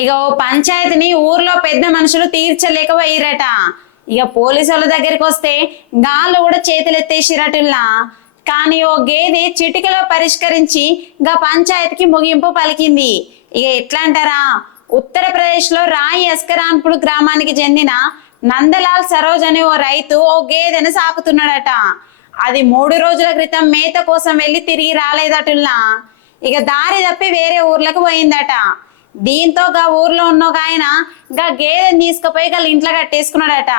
ఇక ఓ పంచాయతీని ఊర్లో పెద్ద మనుషులు తీర్చలేకపోయిరట. ఇక పోలీసు వాళ్ళ దగ్గరికి వస్తే గాల్లో కూడా చేతులెత్తేసిరటుల్లా కానీ ఓ గేదె చిటికలో పరిష్కరించి గా పంచాయతీకి ముగింపు పలికింది. ఇక ఎట్లా అంటారా? ఉత్తరప్రదేశ్లో రాయి ఎస్కరాన్పుడు గ్రామానికి చెందిన నందలాల్ సరోజ్ అనే ఓ రైతు ఓ గేదెను సాకుతున్నాడట. అది మూడు రోజుల క్రితం మేత కోసం వెళ్ళి తిరిగి రాలేదటుల్లా ఇక దారి తప్పి వేరే ఊర్లకు పోయిందట. దీంతో గా ఊర్లో ఉన్న ఒక ఆయన గా గేదెని తీసుకుపోయి గల ఇంట్లో కట్టేసుకున్నాడట.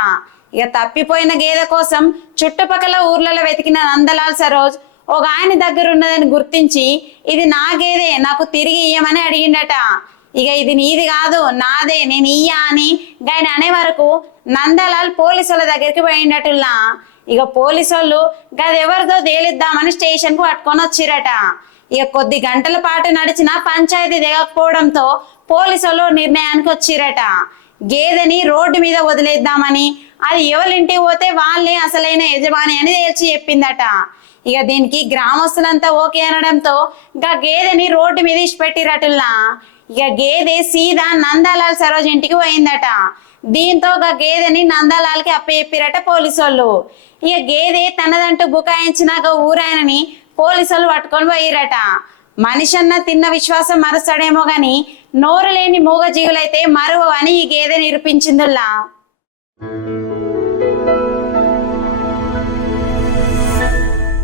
ఇక తప్పిపోయిన గేదె కోసం చుట్టుపక్కల ఊర్లలో వెతికిన నందలాల్ సరోజ్ ఒక ఆయన దగ్గర ఉన్నదని గుర్తించి ఇది నా గేదె నాకు తిరిగి ఇయ్యమని అడిగిండట. ఇక ఇది నీది కాదు నాదే నేను ఇయ్యా అని ఆయన అనే వరకు నందలాల్ పోలీసు వాళ్ళ దగ్గరికి పోయిండటుల్లా ఇక పోలీసు వాళ్ళు గది ఎవరిదో తేలిద్దామని స్టేషన్కు పట్టుకొని వచ్చిరట. ఇక కొద్ది గంటల పాటు నడిచిన పంచాయతీ దిగకపోవడంతో పోలీసులు నిర్ణయానికి వచ్చిరట. గేదెని రోడ్డు మీద వదిలేద్దామని అది ఎవరింటికి పోతే వాళ్ళే అసలైన యజమాని అని తేల్చి చెప్పిందట. ఇక దీనికి గ్రామస్తులంతా ఓకే అనడంతో ఇంకా గేదెని రోడ్డు మీద ఇచ్చిపెట్టిరటుల్లా. ఇక గేదె సీదా నందాలాల్ సరోజ్ ఇంటికి పోయిందట. దీంతో ఒక గేదెని నందాలాల్కి అప్పచెప్పిరట పోలీసు వాళ్ళు ఇక గేదె తనదంటూ బుకాయించినాక ఊరాయనని పోలీసులు పట్టుకొని పోయిరట. మనిషి అన్న తిన్న విశ్వాసం మరుస్తాడేమో గాని నోరు లేని మూగజీవులైతే మరువు అని ఈ గేదె నిరూపించిందుల్లా